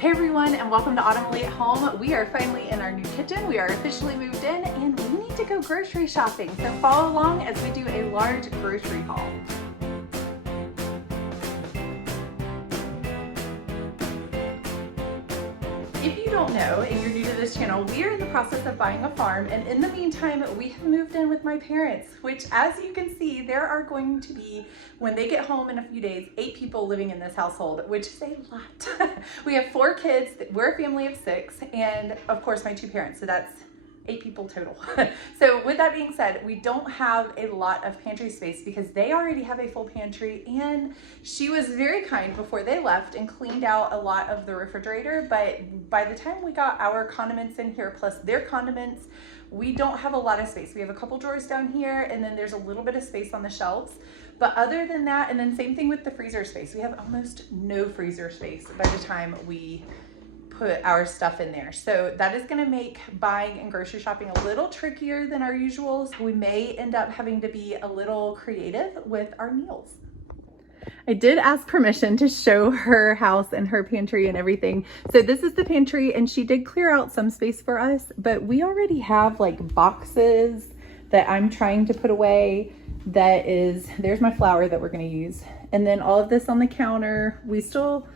Hey everyone, and welcome to Autumnally at Home. We are finally in our new kitchen. We are officially moved in and we need to go grocery shopping. So follow along as we do a large grocery haul. If you don't know and you're new to this channel, we are in the process of buying a farm, and in the meantime we have moved in with my parents, which as you can see there are going to be, when they get home in a few days, 8 people living in this household, which is a lot. We have 4 kids, we're a family of 6, and of course my 2 parents, so that's 8 people total. So with that being said, we don't have a lot of pantry space because they already have a full pantry, and she was very kind before they left and cleaned out a lot of the refrigerator, but by the time we got our condiments in here plus their condiments, we don't have a lot of space. We have a couple drawers down here and then there's a little bit of space on the shelves. But other than that, and then same thing with the freezer space, we have almost no freezer space by the time we put our stuff in there. So that is going to make buying and grocery shopping a little trickier than our usual. So we may end up having to be a little creative with our meals. I did ask permission to show her house and her pantry and everything. So this is the pantry, and she did clear out some space for us, but we already have like boxes that I'm trying to put away. There's my flour that we're going to use. And then all of this on the counter, we still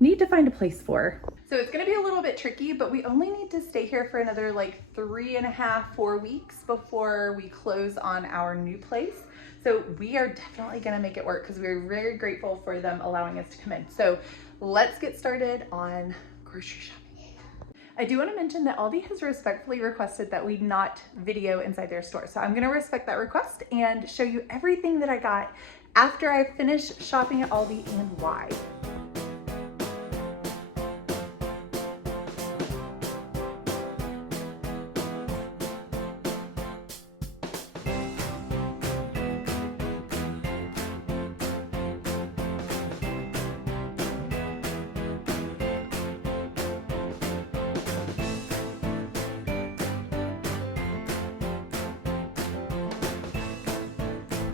need to find a place for. So it's going to be a little bit tricky, but we only need to stay here for another like 3.5, 4 weeks before we close on our new place. So we are definitely going to make it work because we're very grateful for them allowing us to come in. So let's get started on grocery shopping. I do want to mention that Aldi has respectfully requested that we not video inside their store. So I'm going to respect that request and show you everything that I got after I finish shopping at Aldi and why.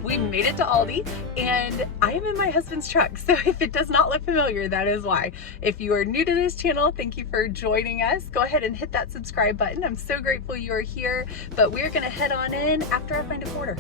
We made it to Aldi, and I am in my husband's truck, so if it does not look familiar, that is why. If you are new to this channel, thank you for joining us. Go ahead and hit that subscribe button. I'm so grateful you are here, but we're gonna head on in after I find a quarter.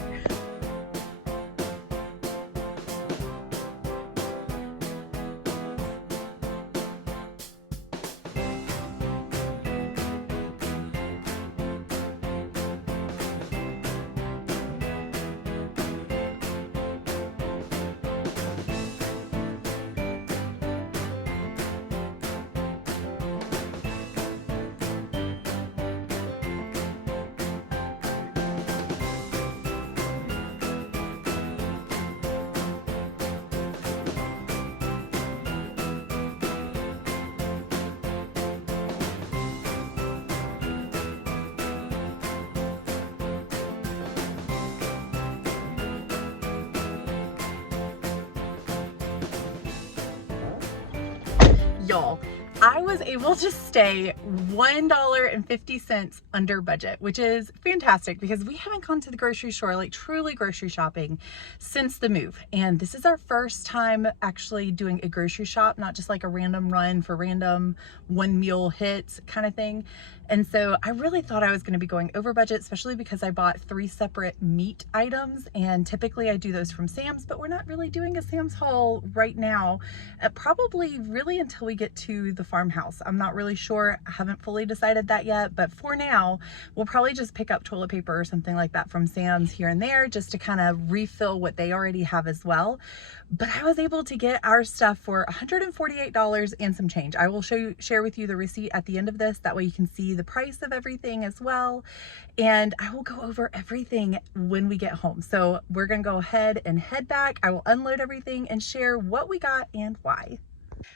Y'all, I was able to stay $1.50 under budget, which is fantastic because we haven't gone to the grocery store, like truly grocery shopping, since the move. And this is our first time actually doing a grocery shop, not just like a random run for random one meal hits kind of thing. And so I really thought I was going to be going over budget, especially because I bought 3 separate meat items, and typically I do those from Sam's, but we're not really doing a Sam's haul right now, probably really until we get to the farmhouse. I'm not really sure. I haven't fully decided that yet, but for now, we'll probably just pick up toilet paper or something like that from Sam's here and there just to kind of refill what they already have as well. But I was able to get our stuff for $148 and some change. I will share with you the receipt at the end of this. That way you can see the price of everything as well. And I will go over everything when we get home. So we're gonna go ahead and head back. I will unload everything and share what we got and why.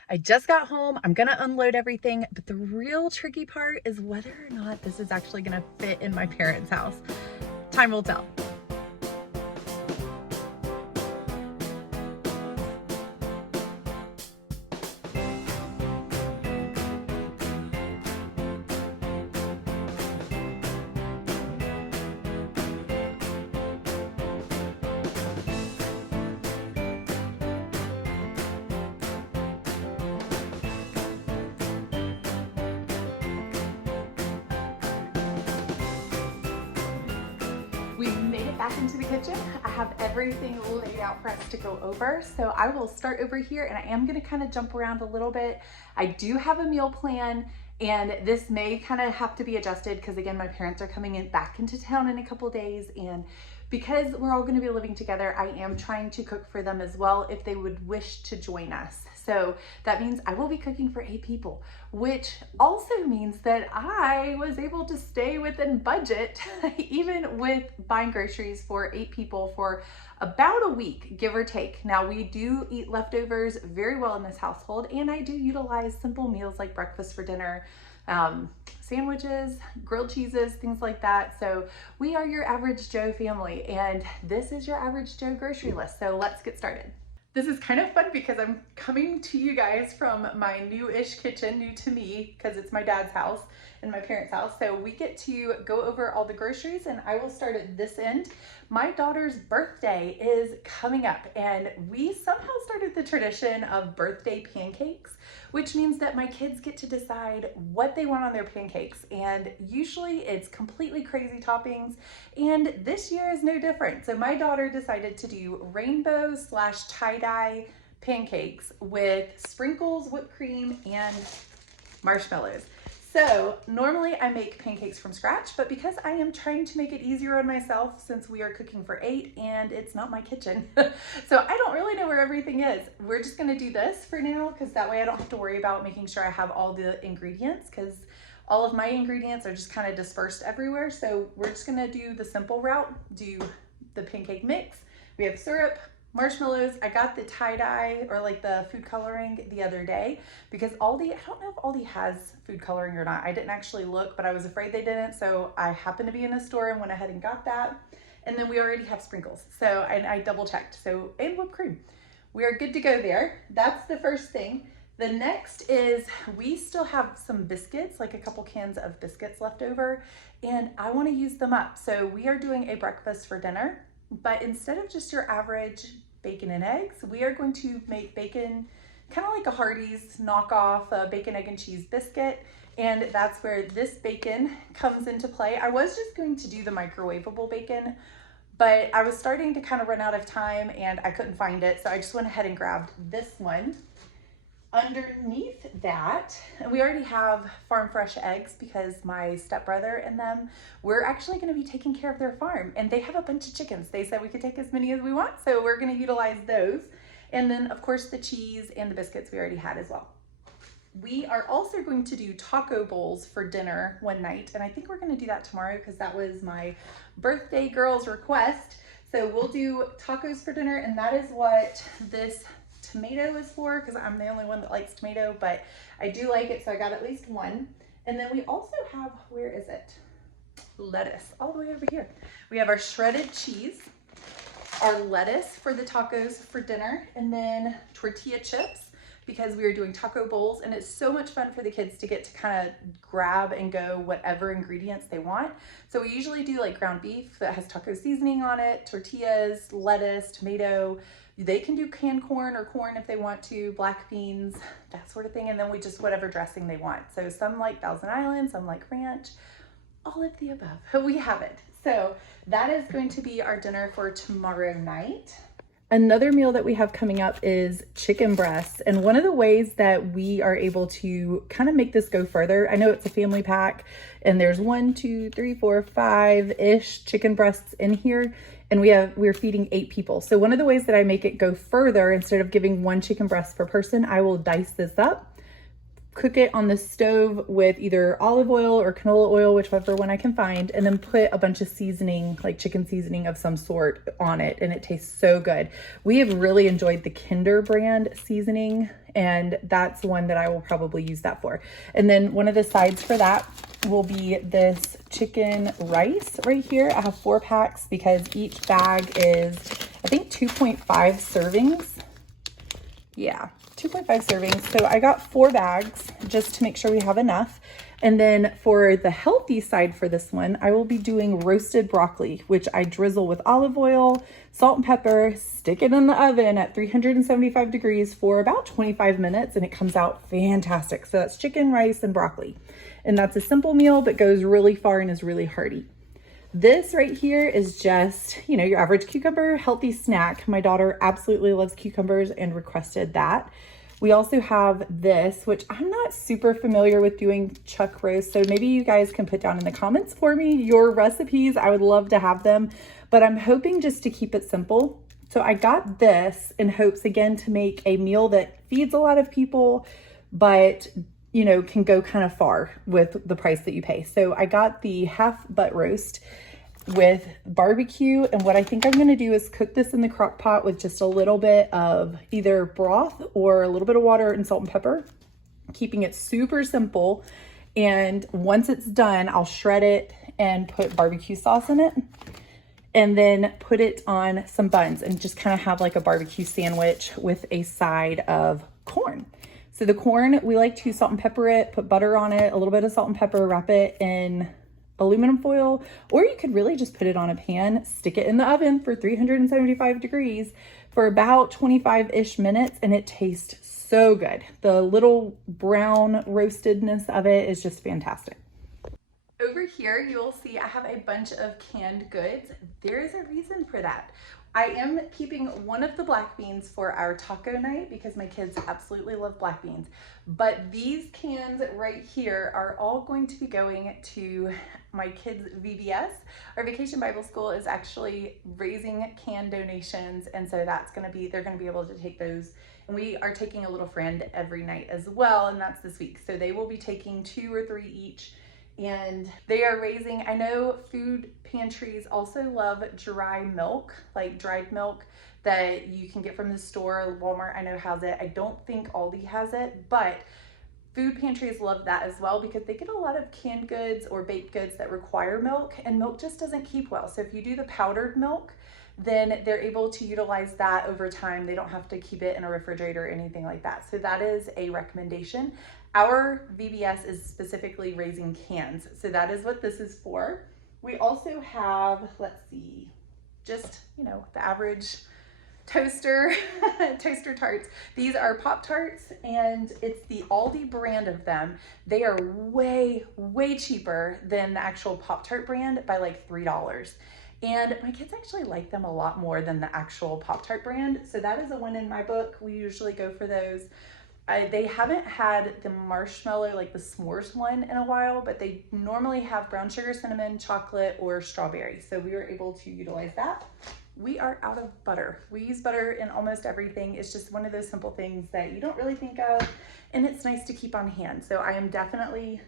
I just got home. I'm gonna unload everything, but the real tricky part is whether or not this is actually gonna fit in my parents' house. Time will tell. get back into the kitchen. I have everything laid out for us to go over. So I will start over here, and I am gonna kind of jump around a little bit. I do have a meal plan, and this may kind of have to be adjusted because again, my parents are coming back into town in a couple days, and because we're all going to be living together, I am trying to cook for them as well if they would wish to join us. So that means I will be cooking for 8 people, which also means that I was able to stay within budget, even with buying groceries for 8 people for about a week, give or take. Now we do eat leftovers very well in this household, and I do utilize simple meals like breakfast for dinner, sandwiches, grilled cheeses, things like that. So we are your average Joe family, and this is your average Joe grocery list. So let's get started. This is kind of fun because I'm coming to you guys from my new-ish kitchen, new to me, because it's my dad's house and my parents' house. So we get to go over all the groceries, and I will start at this end. My daughter's birthday is coming up, and we somehow started the tradition of birthday pancakes, which means that my kids get to decide what they want on their pancakes. And usually it's completely crazy toppings, and this year is no different. So my daughter decided to do rainbow / tie-dye pancakes with sprinkles, whipped cream, and marshmallows. So normally I make pancakes from scratch, but because I am trying to make it easier on myself since we are cooking for 8 and it's not my kitchen, so I don't really know where everything is. We're just gonna do this for now because that way I don't have to worry about making sure I have all the ingredients, because all of my ingredients are just kind of dispersed everywhere. So we're just gonna do the simple route, do the pancake mix. We have syrup, marshmallows. I got the tie-dye or like the food coloring the other day because Aldi, I don't know if Aldi has food coloring or not. I didn't actually look, but I was afraid they didn't. So I happened to be in a store and went ahead and got that. And then we already have sprinkles. So I double checked. So, and whipped cream. We are good to go there. That's the first thing. The next is we still have some biscuits, like a couple cans of biscuits left over, and I want to use them up. So we are doing a breakfast for dinner. But instead of just your average bacon and eggs, we are going to make bacon, kind of like a Hardee's knockoff bacon, egg, and cheese biscuit. And that's where this bacon comes into play. I was just going to do the microwavable bacon, but I was starting to kind of run out of time and I couldn't find it. So I just went ahead and grabbed this one. Underneath that, we already have farm fresh eggs because my stepbrother and them, we're actually going to be taking care of their farm, and they have a bunch of chickens. They said we could take as many as we want, so we're going to utilize those. And then of course the cheese and the biscuits we already had as well. We are also going to do taco bowls for dinner one night, and I think we're going to do that tomorrow because that was my birthday girl's request. So we'll do tacos for dinner, and that is what this tomato is for, because I'm the only one that likes tomato, but I do like it, so I got at least one. And then we also have, where is it? Lettuce, all the way over here. We have our shredded cheese, our lettuce for the tacos for dinner, and then tortilla chips, because we are doing taco bowls, and it's so much fun for the kids to get to kind of grab and go whatever ingredients they want. So we usually do like ground beef that has taco seasoning on it, tortillas, lettuce, tomato. They can do canned corn or corn if they want to, black beans, that sort of thing. And then we just whatever dressing they want. So some like Thousand Island, some like ranch, all of the above. We have it. So that is going to be our dinner for tomorrow night. Another meal that we have coming up is chicken breasts. And one of the ways that we are able to kind of make this go further, I know it's a family pack and there's 1, 2, 3, 4, 5-ish chicken breasts in here. And we're feeding 8 people. So one of the ways that I make it go further, instead of giving 1 chicken breast per person, I will dice this up, cook it on the stove with either olive oil or canola oil, whichever one I can find, and then put a bunch of seasoning, like chicken seasoning of some sort on it, and it tastes so good. We have really enjoyed the Kinder brand seasoning, and that's one that I will probably use that for. And then one of the sides for that will be this chicken rice right here. I have 4 packs because each bag is, I think, 2.5 servings. Yeah, 2.5 servings. So I got 4 bags just to make sure we have enough. And then for the healthy side for this one, I will be doing roasted broccoli, which I drizzle with olive oil, salt and pepper, stick it in the oven at 375 degrees for about 25 minutes, and it comes out fantastic. So that's chicken, rice, and broccoli. And that's a simple meal, but goes really far and is really hearty. This right here is just, you know, your average cucumber healthy snack. My daughter absolutely loves cucumbers and requested that. We also have this, which I'm not super familiar with doing chuck roast, so maybe you guys can put down in the comments for me your recipes. I would love to have them, but I'm hoping just to keep it simple. So I got this in hopes, again, to make a meal that feeds a lot of people, but, you know, can go kind of far with the price that you pay. So I got the half butt roast with barbecue, and what I think I'm gonna do is cook this in the crock pot with just a little bit of either broth or a little bit of water and salt and pepper, keeping it super simple. And once it's done, I'll shred it and put barbecue sauce in it, and then put it on some buns and just kind of have like a barbecue sandwich with a side of corn. So the corn, we like to salt and pepper it, put butter on it, a little bit of salt and pepper, wrap it in aluminum foil, or you could really just put it on a pan, stick it in the oven for 375 degrees for about 25-ish minutes, and it tastes so good. The little brown roastedness of it is just fantastic. Over here, you will see I have a bunch of canned goods. There is a reason for that. I am keeping one of the black beans for our taco night because my kids absolutely love black beans. But these cans right here are all going to be going to my kids' VBS. Our Vacation Bible School is actually raising can donations, and so that's gonna be, they're gonna be able to take those. And we are taking a little friend every night as well, and that's this week. So they will be taking 2 or 3 each. And they are raising, I know food pantries also love dry milk, like dried milk that you can get from the store. Walmart, I know, has it. I don't think Aldi has it, but food pantries love that as well because they get a lot of canned goods or baked goods that require milk, and milk just doesn't keep well. So if you do the powdered milk, then they're able to utilize that over time. They don't have to keep it in a refrigerator or anything like that. So that is a recommendation. Our VBS is specifically raising cans, so that is what this is for. We also have, let's see, just, you know, the average toaster tarts. These are Pop-Tarts, and it's the Aldi brand of them. They are way cheaper than the actual Pop-Tart brand by like $3. And my kids actually like them a lot more than the actual Pop-Tart brand. So that is a win in my book. We usually go for those. They haven't had the marshmallow, like the s'mores one, in a while, but they normally have brown sugar, cinnamon, chocolate, or strawberry. So we were able to utilize that. We are out of butter. We use butter in almost everything. It's just one of those simple things that you don't really think of, and it's nice to keep on hand. So I am definitely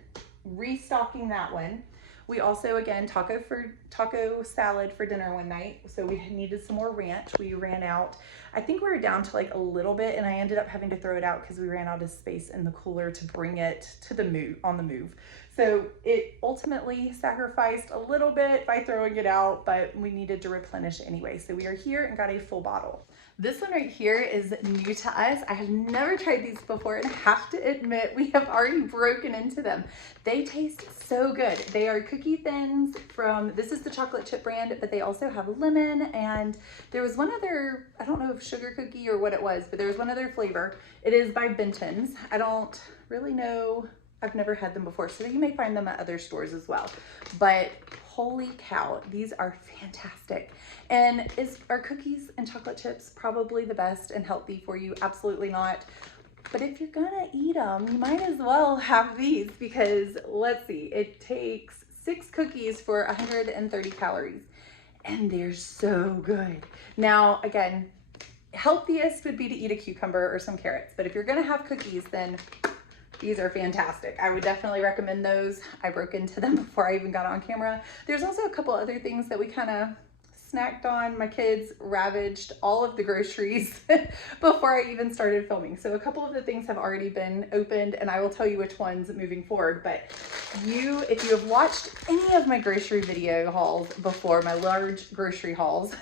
restocking that one. We also, again, taco salad for dinner one night. So we needed some more ranch. We ran out. I think we were down to like a little bit, and I ended up having to throw it out because we ran out of space in the cooler to bring it to the move, on the move. So it ultimately sacrificed a little bit by throwing it out, but we needed to replenish anyway. So we are here and got a full bottle. This one right here is new to us. I have never tried these before, and I have to admit we have already broken into them. They taste so good. They are cookie thins from, this is the chocolate chip brand, but they also have lemon, and there was one other, I don't know if sugar cookie or what it was, but there was one other flavor. It is by Benton's. I don't really know. I've never had them before, so you may find them at other stores as well. But holy cow, these are fantastic. And are cookies and chocolate chips probably the best and healthy for you? Absolutely not. But if you're gonna eat them, you might as well have these because let's see, it takes 6 cookies for 130 calories, and they're so good. Now, again, healthiest would be to eat a cucumber or some carrots, but if you're gonna have cookies, then these are fantastic. I would definitely recommend those. I broke into them before I even got on camera. There's also a couple other things that we kind of snacked on. My kids ravaged all of the groceries before I even started filming. So a couple of the things have already been opened, and I will tell you which ones moving forward. But if you have watched any of my grocery video hauls before, my large grocery hauls,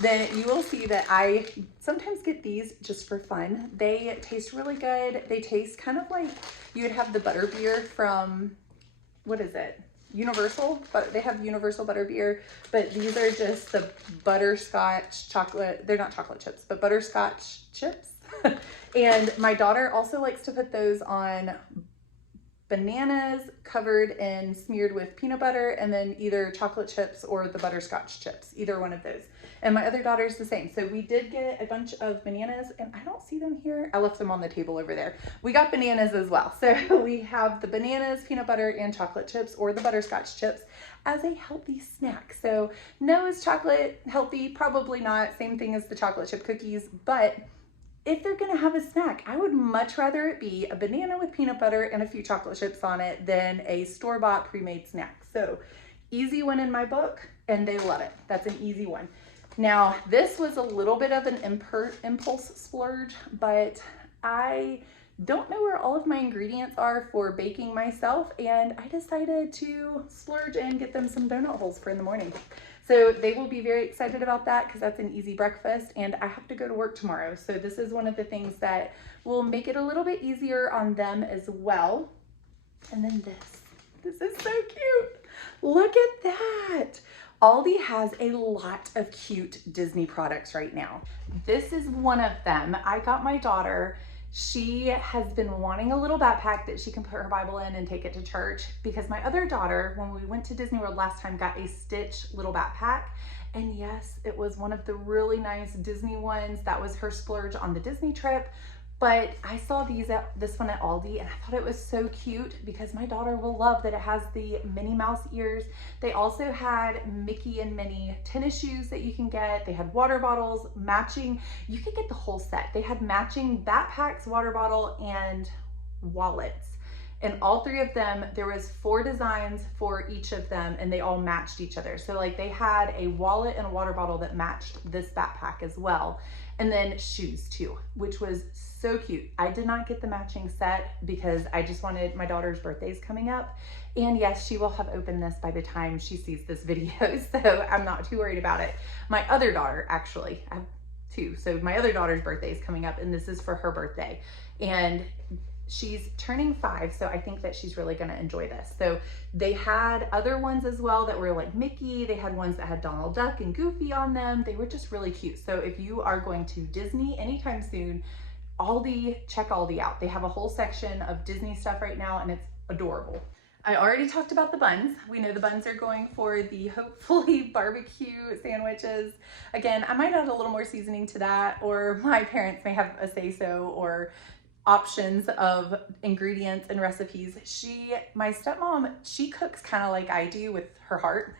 then you will see that I sometimes get these just for fun. They taste really good. They taste kind of like you would have the butter beer from, what is it? Universal, but they have Universal butter beer, but these are just the butterscotch chocolate. They're not chocolate chips, but butterscotch chips. And my daughter also likes to put those on bananas covered and smeared with peanut butter, and then either chocolate chips or the butterscotch chips, either one of those. And my other daughter's the same. So we did get a bunch of bananas, and I don't see them here. I left them on the table over there. We got bananas as well. So we have the bananas, peanut butter, and chocolate chips, or the butterscotch chips, as a healthy snack. So no, is chocolate healthy? Probably not. Same thing as the chocolate chip cookies, but if they're gonna have a snack, I would much rather it be a banana with peanut butter and a few chocolate chips on it than a store-bought pre-made snack. So easy one in my book, and they love it. That's an easy one. Now, this was a little bit of an impulse splurge, but I don't know where all of my ingredients are for baking myself, and I decided to splurge and get them some donut holes for in the morning. So they will be very excited about that because that's an easy breakfast, and I have to go to work tomorrow. So this is one of the things that will make it a little bit easier on them as well. And then this is so cute. Look at that. Aldi has a lot of cute Disney products right now. This is one of them. I got my daughter, she has been wanting a little backpack that she can put her Bible in and take it to church, because my other daughter, when we went to Disney World last time, got a Stitch little backpack. And yes, it was one of the really nice Disney ones. That was her splurge on the Disney trip. But I saw this one at Aldi, and I thought it was so cute because my daughter will love that it has the Minnie Mouse ears. They also had Mickey and Minnie tennis shoes that you can get. They had water bottles, matching. You could get the whole set. They had matching backpacks, water bottle, and wallets. And all three of them, there was 4 designs for each of them, and they all matched each other. So like they had a wallet and a water bottle that matched this backpack as well. And then shoes too, which was so cute. I did not get the matching set because I just wanted, my daughter's birthday's coming up. And yes, she will have opened this by the time she sees this video, so I'm not too worried about it. My other daughter, actually, I have 2. So my other daughter's birthday is coming up, and this is for her birthday. And she's turning 5, so I think that she's really gonna enjoy this. So they had other ones as well that were like Mickey. They had ones that had Donald Duck and Goofy on them. They were just really cute. So if you are going to Disney anytime soon, Aldi, check Aldi out. They have a whole section of Disney stuff right now, and it's adorable. I already talked about the buns. We know the buns are going for the hopefully barbecue sandwiches. Again, I might add a little more seasoning to that, or my parents may have a say-so, or options of ingredients and recipes. My stepmom, she cooks kind of like I do with her heart.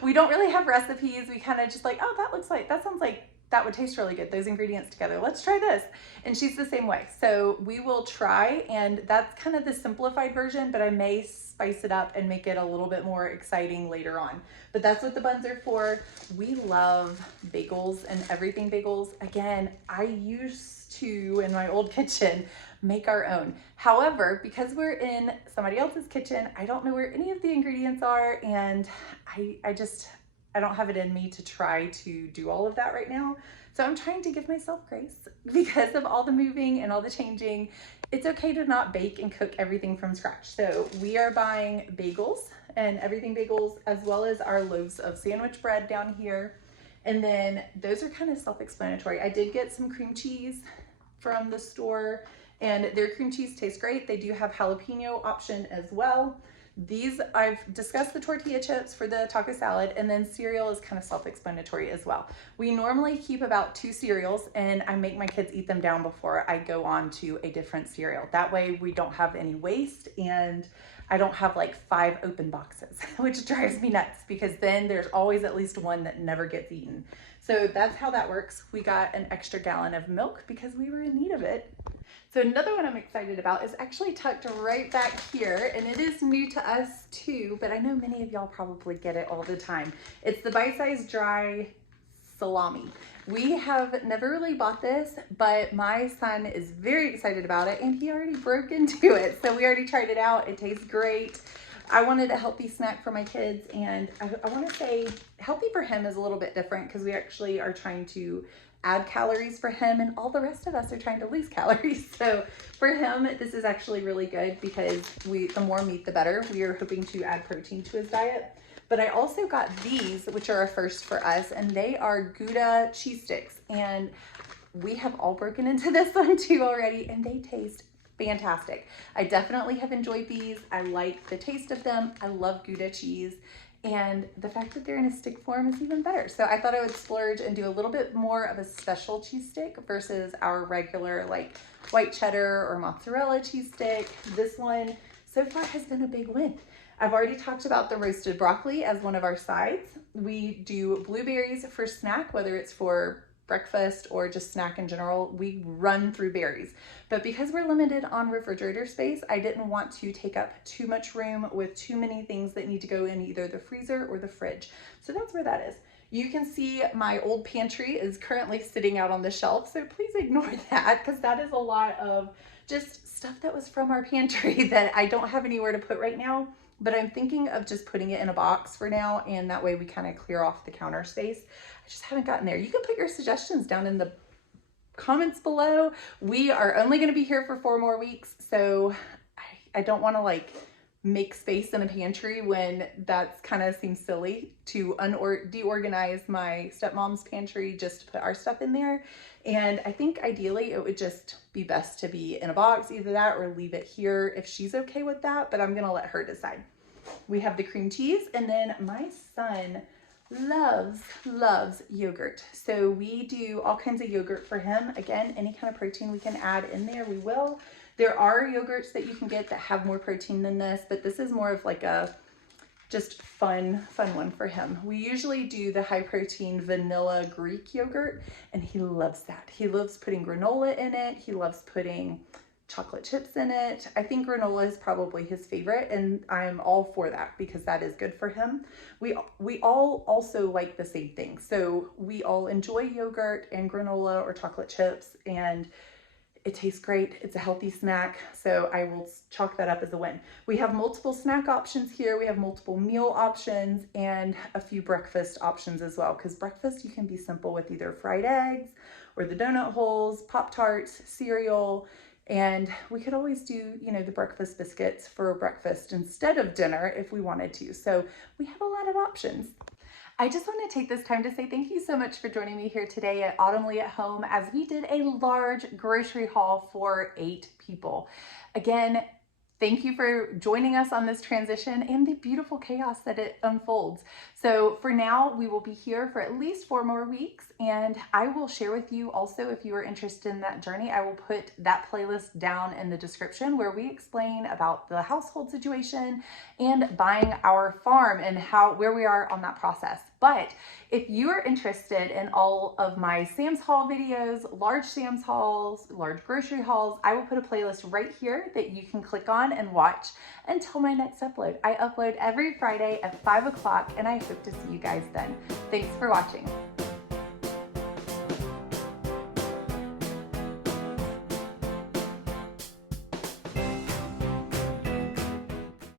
We don't really have recipes. We kind of just like, oh, that sounds like that would taste really good. Those ingredients together, let's try this. And she's the same way. So we will try, and that's kind of the simplified version, but I may spice it up and make it a little bit more exciting later on. But that's what the buns are for. We love bagels and everything bagels. Again, I used to, in my old kitchen, make our own. However, because we're in somebody else's kitchen, I don't know where any of the ingredients are, and I don't have it in me to try to do all of that right now. So I'm trying to give myself grace because of all the moving and all the changing. It's okay to not bake and cook everything from scratch. So we are buying bagels and everything bagels, as well as our loaves of sandwich bread down here. And then those are kind of self-explanatory. I did get some cream cheese from the store, and their cream cheese tastes great. They do have jalapeno option as well. These, I've discussed the tortilla chips for the taco salad, and then cereal is kind of self-explanatory as well. We normally keep about 2 cereals, and I make my kids eat them down before I go on to a different cereal. That way we don't have any waste, and I don't have like 5 open boxes, which drives me nuts because then there's always at least one that never gets eaten. So that's how that works. We got an extra gallon of milk because we were in need of it. So another one I'm excited about is actually tucked right back here, and it is new to us too, but I know many of y'all probably get it all the time. It's the bite-sized dry salami. We have never really bought this, but my son is very excited about it, and he already broke into it. So we already tried it out. It tastes great. I wanted a healthy snack for my kids, and I want to say healthy for him is a little bit different because we actually are trying to add calories for him, and all the rest of us are trying to lose calories. So for him, this is actually really good because the more meat, the better. We are hoping to add protein to his diet. But I also got these, which are a first for us, and they are Gouda cheese sticks. And we have all broken into this one too already, and they taste fantastic. I definitely have enjoyed these. I like the taste of them. I love Gouda cheese. And the fact that they're in a stick form is even better. So I thought I would splurge and do a little bit more of a special cheese stick versus our regular like white cheddar or mozzarella cheese stick. This one so far has been a big win. I've already talked about the roasted broccoli as one of our sides. We do blueberries for snack, whether it's for breakfast or just snack in general. We run through berries, but because we're limited on refrigerator space, I didn't want to take up too much room with too many things that need to go in either the freezer or the fridge. So that's where that is. You can see my old pantry is currently sitting out on the shelf, so please ignore that because that is a lot of just stuff that was from our pantry that I don't have anywhere to put right now. But I'm thinking of just putting it in a box for now, and that way we kind of clear off the counter space. I just haven't gotten there. You can put your suggestions down in the comments below. We are only going to be here for 4 more weeks, so I don't want to like make space in a pantry when that's kind of seems silly to deorganize my stepmom's pantry just to put our stuff in there. And I think ideally it would just be best to be in a box, either that or leave it here if she's okay with that, but I'm gonna let her decide. We have the cream cheese, and then my son loves yogurt. So we do all kinds of yogurt for him. Again, any kind of protein we can add in there, we will. There are yogurts that you can get that have more protein than this, but this is more of like a just fun one for him. We usually do the high protein vanilla Greek yogurt, and he loves that. He loves putting granola in it. He loves putting chocolate chips in it. I think granola is probably his favorite, and I'm all for that because that is good for him. We all also like the same thing. So we all enjoy yogurt and granola or chocolate chips, and it tastes great. It's a healthy snack, so I will chalk that up as a win. We have multiple snack options here. We have multiple meal options and a few breakfast options as well, because breakfast you can be simple with either fried eggs or the donut holes, Pop-Tarts, cereal, and we could always do, you know, the breakfast biscuits for breakfast instead of dinner if we wanted to. So we have a lot of options. I just want to take this time to say thank you so much for joining me here today at Autumnly at Home as we did a large grocery haul for 8 people. Again, thank you for joining us on this transition and the beautiful chaos that it unfolds. So for now, we will be here for at least 4 more weeks, and I will share with you also, if you are interested in that journey, I will put that playlist down in the description where we explain about the household situation and buying our farm and where we are on that process. But if you are interested in all of my Sam's Haul videos, large Sam's hauls, large grocery hauls, I will put a playlist right here that you can click on and watch until my next upload. I upload every Friday at 5 o'clock, and I hope to see you guys then. Thanks for watching.